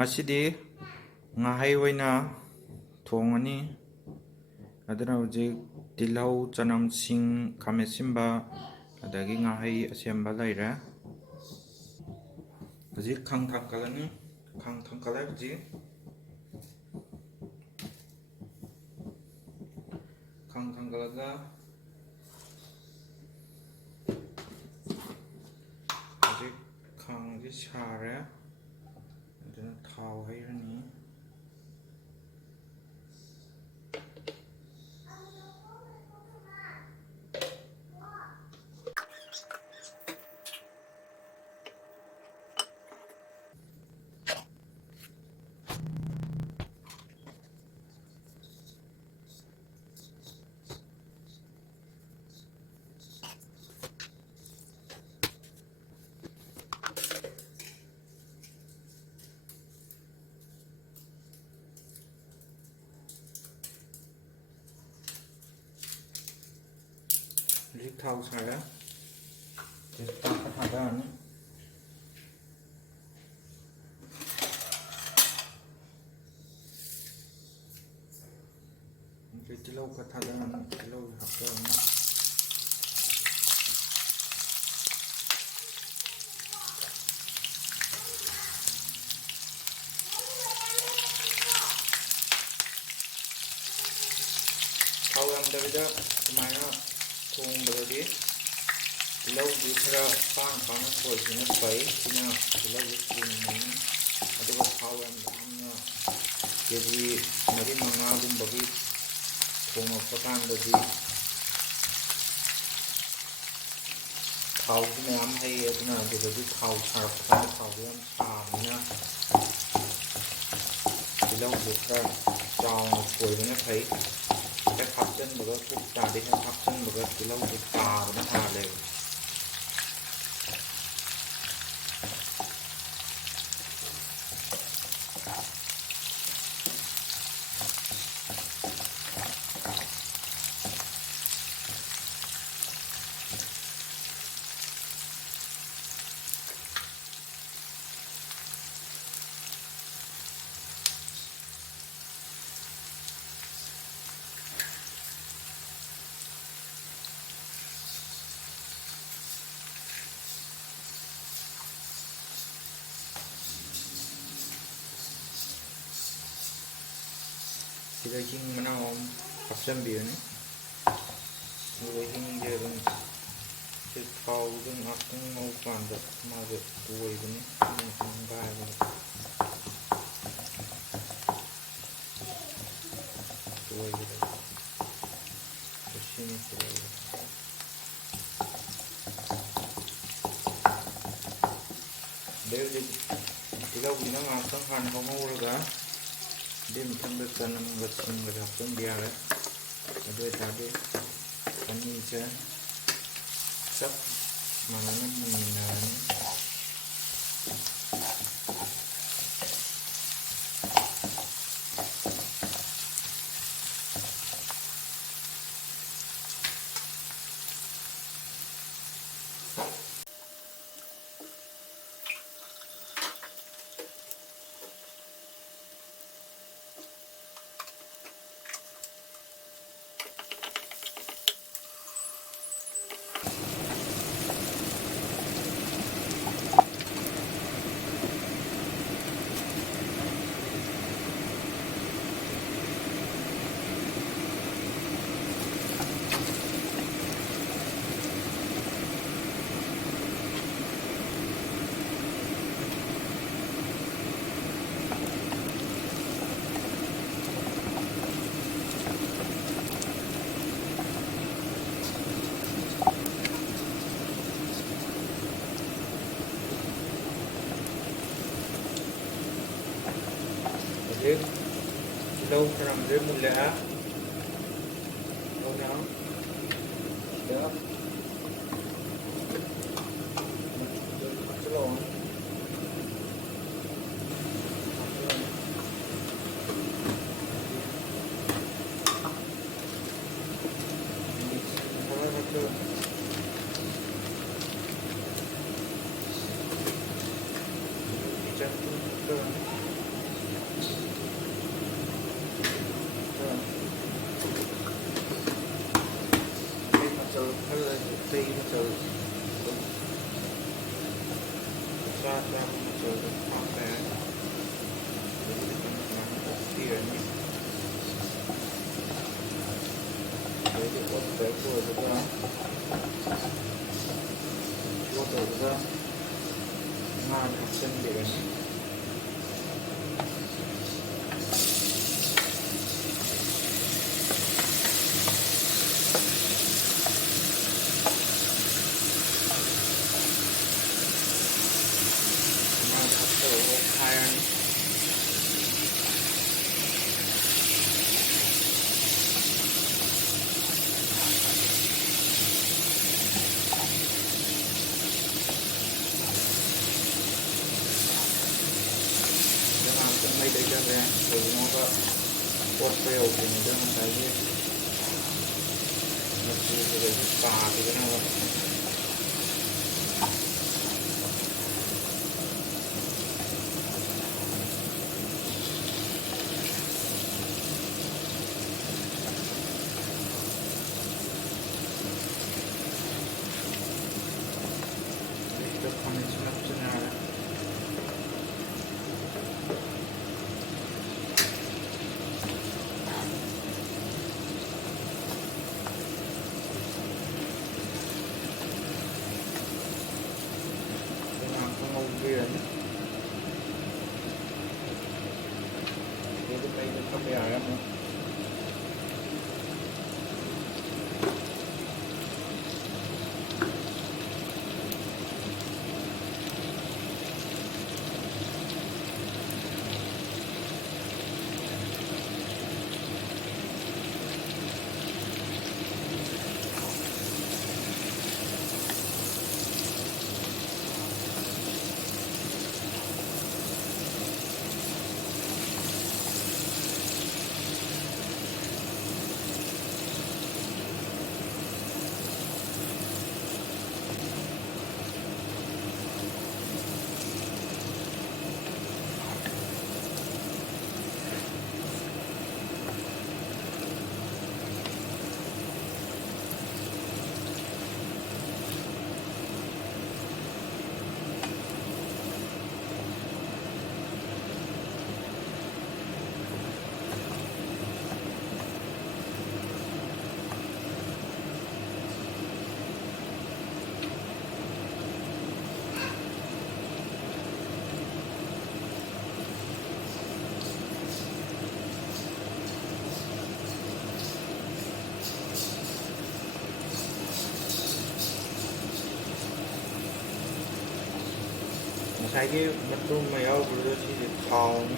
ꯉꯁꯤꯗꯤ ꯉꯥꯍꯩ ꯑꯣꯏꯅ ꯊꯣꯡꯉꯅꯤ. ꯑꯗꯨꯅ ꯍꯧꯖꯤꯛ ꯇꯤꯜꯍꯧ, ꯆꯅꯝ, ꯁꯤꯡ, ꯈꯥꯃꯦꯟ ꯑꯁꯤꯟꯕ ꯑꯗꯒꯤ ꯉꯥꯍꯩ ꯑꯁꯦꯝꯕ ꯂꯩꯔꯦ. ꯍꯧꯖꯤꯛ ꯈꯪ ꯊꯥꯡꯀꯠꯂꯅꯤ. ꯈꯪ ꯊꯥꯡꯀꯠꯂꯦ. ꯍꯧꯖꯤꯛ ꯈꯪ ꯊꯥꯡꯀꯠꯂꯒ ꯍꯧꯖꯤꯛ ꯈꯥꯡꯁꯤ ꯁꯥꯔꯦ. ꯑꯗꯨꯅ ꯊꯥꯎ ꯍꯩꯔꯅꯤ. ꯍꯧꯖꯤꯛ ꯊꯥꯎ ꯁꯥꯔꯦ. ꯇꯦꯖꯄꯥꯠ ꯊꯥꯗꯔꯅꯤ. ꯍꯧꯖꯤꯛ ꯇꯤꯜꯍꯧ ꯈꯔ ꯊꯥꯗꯔꯅꯤ. ꯇꯤꯜꯍꯧ ꯍꯥꯞꯆꯔꯅꯤ. ꯊꯥꯎ ꯌꯥꯝꯗꯕꯤꯗ ꯁꯨꯃꯥꯏꯅ ꯊꯣꯡꯕꯗꯗꯤ ꯇꯤꯜꯍꯧꯁꯤ ꯈꯔ ꯄꯥꯅ ꯁꯣꯏꯕꯅ ꯐꯩ. ꯁꯤꯅ ꯇꯤꯜꯍꯧꯁꯤ ꯊꯨꯅ ꯃꯨꯟꯅꯤ. ꯑꯗꯨꯒ ꯊꯥꯎ ꯌꯥꯝꯅ ꯀꯦꯖꯤ 4-5ꯒꯨꯝꯕꯒꯤ ꯊꯣꯡꯉꯛꯄ ꯀꯥꯟꯗꯗꯤ ꯊꯥꯎꯁꯤ ꯃꯌꯥꯝ ꯍꯩ. ꯑꯗꯨꯅ ꯑꯗꯨꯗꯗꯤ ꯊꯥꯎ ꯁꯥꯔꯛꯄ ꯀꯥꯟꯗ ꯊꯥꯎꯁꯤ ꯌꯥꯝ ꯁꯥꯕꯅꯤꯅ ꯇꯤꯜꯍꯧꯁꯤ ꯈꯔ ꯆꯥꯎꯅ ꯁꯣꯏꯕꯅ ꯐꯩ. ꯍꯦꯛ ꯍꯥꯞꯆꯤꯟꯕꯒ ꯀꯨꯛ ꯇꯥꯗꯦ. ꯍꯦꯛ ꯍꯥꯞꯆꯤꯟꯕꯒ ꯇꯤꯜꯍꯧꯁꯤ ꯀꯥꯕꯅ ꯍꯥꯜꯂꯦꯕ. ꯁꯤꯗ ꯍꯤꯡ ꯃꯅꯥ ꯑꯃ ꯍꯥꯞꯆꯤꯟꯕꯤꯔꯅꯤ. ꯑꯗꯨꯒ ꯍꯤꯡꯁꯦ ꯑꯗꯨꯝ ꯊꯥꯎꯗ ꯉꯥꯛꯇꯪ ꯉꯧꯕ ꯀꯥꯟꯗ ꯃꯥꯁꯦ ꯇꯣꯏꯕꯅꯤ. ꯉꯥꯏꯕꯗ ꯇꯣꯏꯒꯗꯕ. ꯁꯤꯅꯤ ꯇꯣꯏꯕ. ꯑꯗꯩ ꯍꯧꯖꯤꯛ ꯇꯤꯜꯍꯧꯁꯤꯅ ꯉꯥꯏꯍꯥꯛꯇꯪ ꯍꯥꯟꯅ ꯉꯧꯔꯒ ꯑꯗꯨꯒꯤ ꯃꯊꯪꯗ ꯆꯅꯝꯒ ꯁꯤꯡꯒ ꯍꯥꯞꯆꯤꯟꯕ ꯌꯥꯔꯦ. ꯑꯗꯨ ꯑꯣꯏꯇꯥꯔꯗꯤ ꯑꯅꯤꯁꯦ ꯆꯞ ꯃꯥꯟꯅꯅ ꯃꯨꯟꯃꯤꯟꯅꯔꯅꯤ. Hꯧzik tꯤꯜꯍꯧ ꯆꯅꯝꯁꯦ ꯃꯨꯜꯂꯛꯑꯦ. ꯑꯗꯨꯅ ꯁꯤꯗ ꯍꯥꯞꯆꯤꯜꯂꯛꯑꯣ. ꯀꯣꯏꯕꯒ ꯇꯧꯕꯒ ꯉꯥ ꯍꯥꯞꯆꯤꯟꯕꯤꯔꯅꯤ mây đây cho về rồi nó có cốt phèo thì nó đang cái một cái bà thì cái nào cái con này sẽ cho nào viên cái đây nó không bị ảo lắm nữa 자기 맛도 매우 불러지 파오니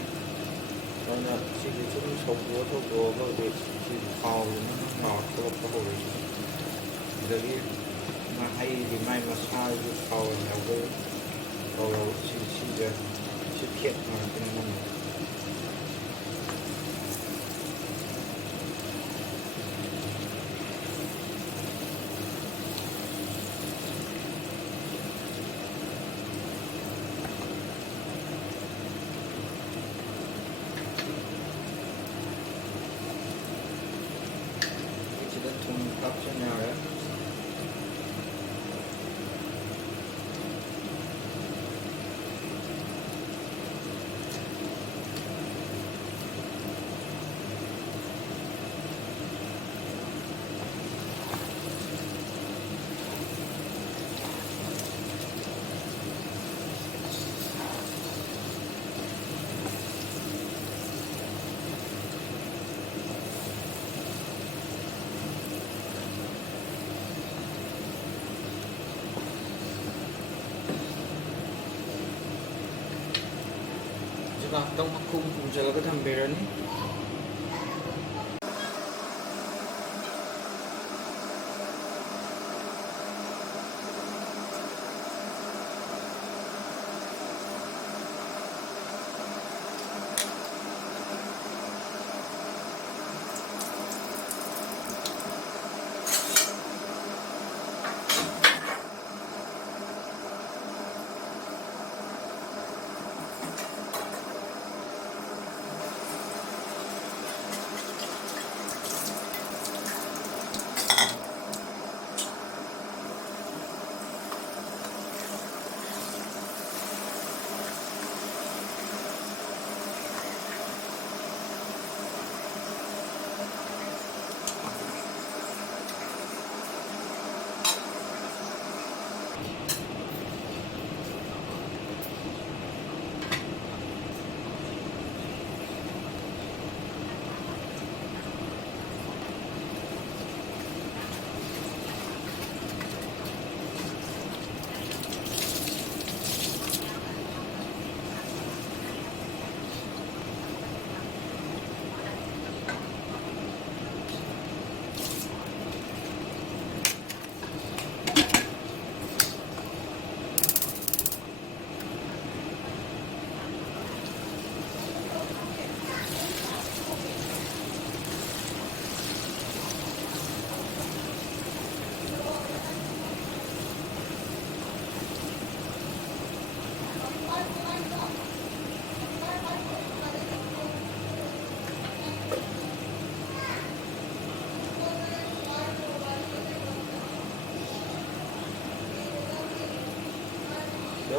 저는 지금 좀 속고 거기 파오는 맛도 없고 여기 마하이 리마이 마사지 파오냐고 진짜 쉽게 만드는 option Itong kung jaga tambiran ni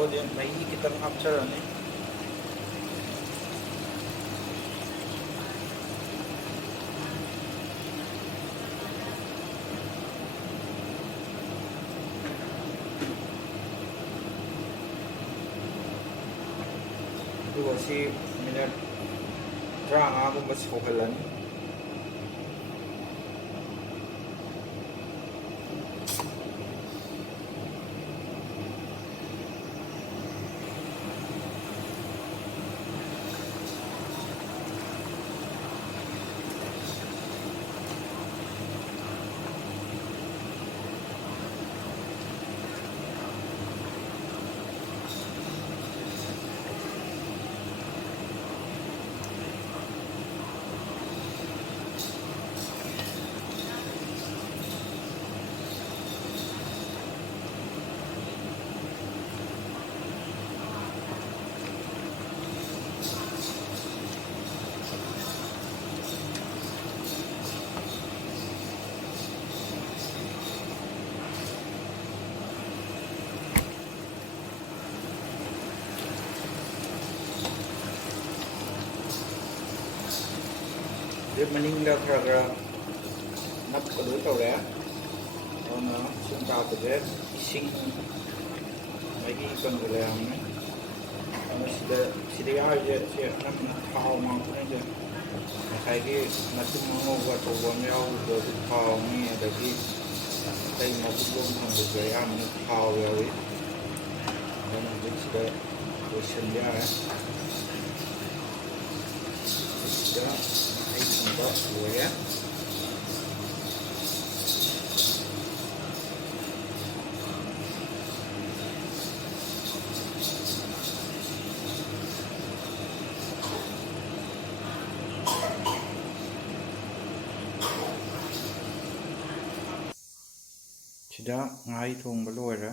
ꯇꯧꯔꯗꯤ ꯃꯍꯤ ꯈꯤꯇꯪ ꯍꯥꯞꯆꯔꯅꯤ ꯑꯗꯨꯒ ꯁꯤ minute 30ꯒꯨꯝꯕ ꯁꯧꯍꯜꯂꯅꯤ ꯃꯅꯤꯡꯗ ꯈꯔ ꯅꯞꯀꯗꯣꯏ ꯇꯧꯔꯦ ꯑꯗꯨꯅ ꯁꯨꯝ ꯇꯥꯕꯁꯦ ꯏꯁꯤꯡ ꯃꯍꯤ ꯀꯪꯁꯤꯜꯂꯛꯑꯕꯅꯤ ꯑꯗꯨꯅ ꯁꯤꯗ ꯌꯥꯎꯔꯤꯁꯦ ꯁꯤ ꯑꯅꯝꯕꯅ ꯊꯥꯎ ꯉꯥꯛꯇꯅꯤꯁꯦ ꯉꯁꯥꯏꯒꯤ ꯃꯇꯨꯝ ꯑꯉꯧꯕ ꯑꯆꯧꯕ ꯑꯃ ꯌꯥꯎꯕꯗꯣ ꯑꯗꯨ ꯊꯥꯎꯅꯤ ꯑꯗꯒꯤ ꯑꯇꯩ ꯃꯕꯨꯛꯂꯣꯝ ꯊꯪꯕꯁꯨ ꯑꯌꯥꯝꯕꯅ ꯊꯥꯎ ꯌꯥꯎꯏ ꯑꯗꯨꯅ ꯍꯧꯖꯤꯛ ꯁꯤꯗ ꯂꯣꯏꯁꯤꯟꯕ ꯌꯥꯔꯦ ꯁꯤꯗ ꯃꯍꯤ ꯊꯝꯕ ꯂꯣꯏꯔꯦ ꯁꯤꯗ ꯉꯥꯍꯩ ꯊꯣꯡꯕ ꯂꯣꯏꯔꯦ